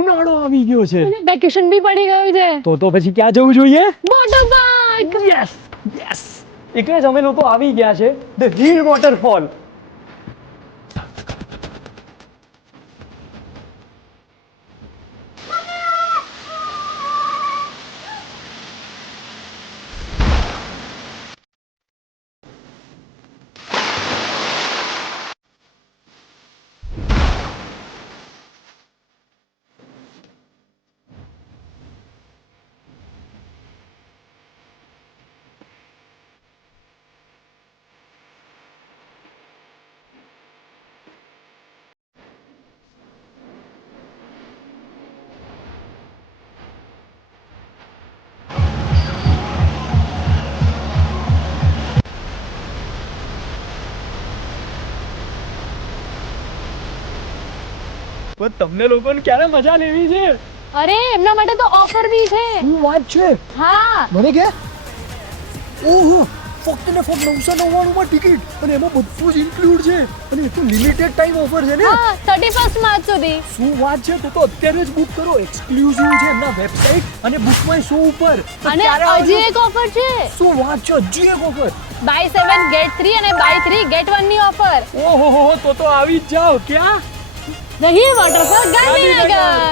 ઉનાળો આવી ગયો છે વેકેશન બી પડી ગયું છે તો પછી ક્યાં જવું જોઈએ? Water park. યસ યસ, એટલે જ અમે લોકો આવી ગયા છે ધ હિલ વોટરફોલ. પણ તમને લોકોને ક્યારે મજા લેવી છે? અરે એમના માટે તો ઓફર બી છે. શું વાત છે? હા મને કે ઓહો, ફક્ત ને ફક્ત 999 માં ટિકિટ અને એમાં બધું જ ઇન્ક્લુડ છે અને એ તો લિમિટેડ ટાઈમ ઓફર છે ને. હા 31 માર્ચ સુધી. શું વાત છે? તો અત્યારે જ બુક કરો. એક્સક્લુઝિવ છે એમના વેબસાઇટ અને બુક માય શો ઉપર. તો અને ક્યારે આવજો? હજી એક ઓફર છે. શું વાત છે? હજી એક ઓફર? બાય 7 ગેટ 3 અને બાય 3 ગેટ 1 ની ઓફર. ઓહો હો, તો આવી જ જાઓ. ક્યાં? The Hill Waterfall, Gandhinagar.